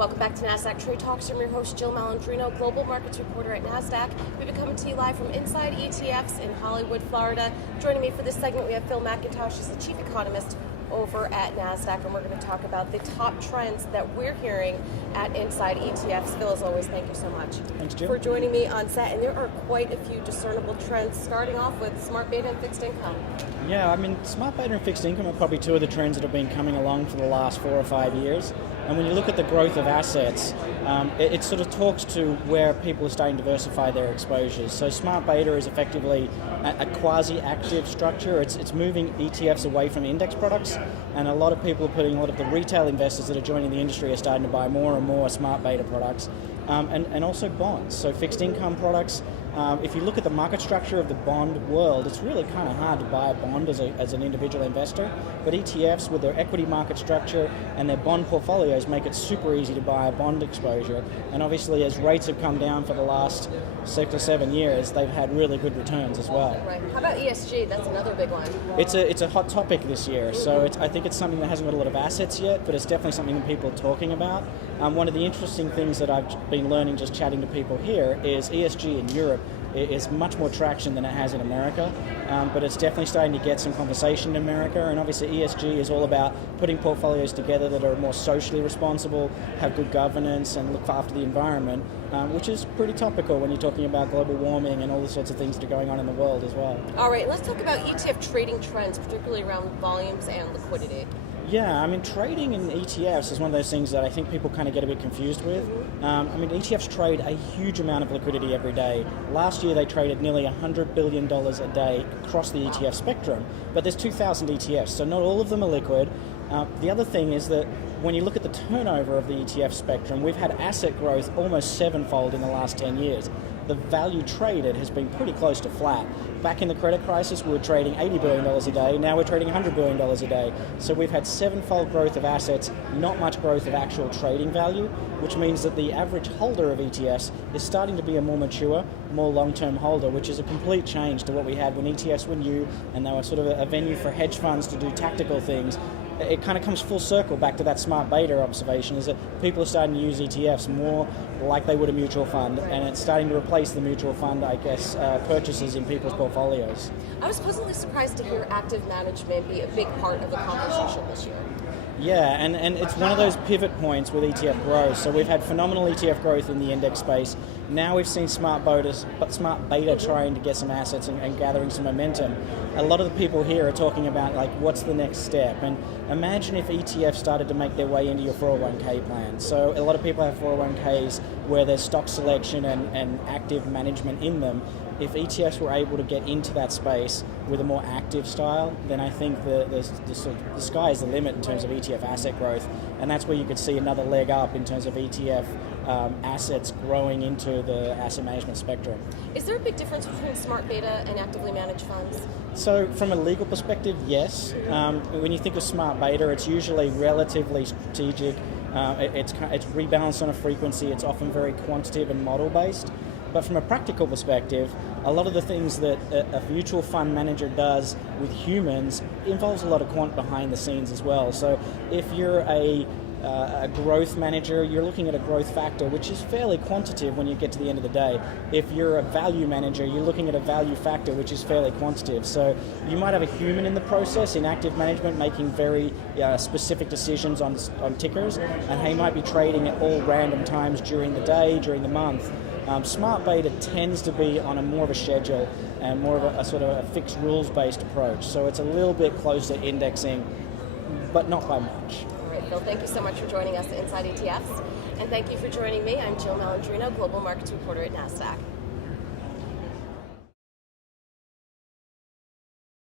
Welcome back to Nasdaq Trade Talks. I'm your host, Jill Malandrino, Global Markets Reporter at Nasdaq. We've been coming to you live from Inside ETFs in Hollywood, Florida. Joining me for this segment, we have Phil McIntosh, who's the Chief Economist over at Nasdaq, and we're going to talk about the top trends that we're hearing at Inside ETFs. Phil, as always, thank you so much. Thanks, Jill. For joining me on set. And there are quite a few discernible trends, starting off with smart beta and fixed income. Yeah, I mean, smart beta and fixed income are probably two of the trends that have been coming along for the last 4 or 5 years. And when you look at the growth of assets, it sort of talks to where people are starting to diversify their exposures. So smart beta is effectively a quasi-active structure. It's moving ETFs away from index products, and a lot of people are putting, a lot of the retail investors that are joining the industry are starting to buy more and more smart beta products, and also bonds. So fixed income products. If you look at the market structure of the bond world, it's really kind of hard to buy a bond as an individual investor, but ETFs with their equity market structure and their bond portfolios make it super easy to buy a bond exposure. And obviously, as rates have come down for the last 6 or 7 years, they've had really good returns as well. Right. How about ESG? That's another big one. It's a hot topic this year, so I think it's something that hasn't got a lot of assets yet, but it's definitely something that people are talking about. One of the interesting things that I've been learning just chatting to people here is ESG in Europe is much more traction than it has in America, but it's definitely starting to get some conversation in America. And obviously ESG is all about putting portfolios together that are more socially responsible, have good governance, and look after the environment, which is pretty topical when you're talking about global warming and all the sorts of things that are going on in the world as well. All right, let's talk about ETF trading trends, particularly around volumes and liquidity. Yeah, I mean, trading in ETFs is one of those things that I think people kind of get a bit confused with. I mean, ETFs trade a huge amount of liquidity every day. Last year, they traded nearly $100 billion a day across the ETF spectrum, but there's 2,000 ETFs, so not all of them are liquid. The other thing is that when you look at the turnover of the ETF spectrum, we've had asset growth almost 7-fold in the last 10 years. The value traded has been pretty close to flat. Back in the credit crisis, we were trading $80 billion a day. Now we're trading $100 billion a day. So we've had 7-fold growth of assets, not much growth of actual trading value, which means that the average holder of ETFs is starting to be a more mature, more long-term holder, which is a complete change to what we had when ETFs were new and they were sort of a venue for hedge funds to do tactical things. It kind of comes full circle back to that smart beta observation, is that people are starting to use ETFs more like they would a mutual fund, and it's starting to replace the mutual fund, I guess, purchases in people's portfolios. I was pleasantly surprised to hear active management be a big part of the conversation this year. Yeah, and it's one of those pivot points with ETF growth. So we've had phenomenal ETF growth in the index space. Now we've seen smart beta trying to get some assets and gathering some momentum. A lot of the people here are talking about, like, what's the next step? And imagine if ETFs started to make their way into your 401k plan. So a lot of people have 401ks where there's stock selection and active management in them. If ETFs were able to get into that space with a more active style, then I think the sky is the limit in terms of ETF asset growth, and that's where you could see another leg up in terms of ETF assets growing into the asset management spectrum. Is there a big difference between smart beta and actively managed funds? So from a legal perspective, yes. When you think of smart beta, it's usually relatively strategic. It's rebalanced on a frequency. It's often very quantitative and model-based. But from a practical perspective, a lot of the things that a mutual fund manager does with humans involves a lot of quant behind the scenes as well. So if you're a growth manager, you're looking at a growth factor, which is fairly quantitative when you get to the end of the day. If you're a value manager, you're looking at a value factor, which is fairly quantitative. So you might have a human in the process in active management making very specific decisions on tickers, and he might be trading at all random times during the day, during the month. Smart beta tends to be on a more of a schedule and more of a sort of a fixed rules-based approach. So it's a little bit closer to indexing, but not by much. All right, Phil, thank you so much for joining us at Inside ETFs. And thank you for joining me. I'm Jill Malandrino, Global Markets Reporter at Nasdaq.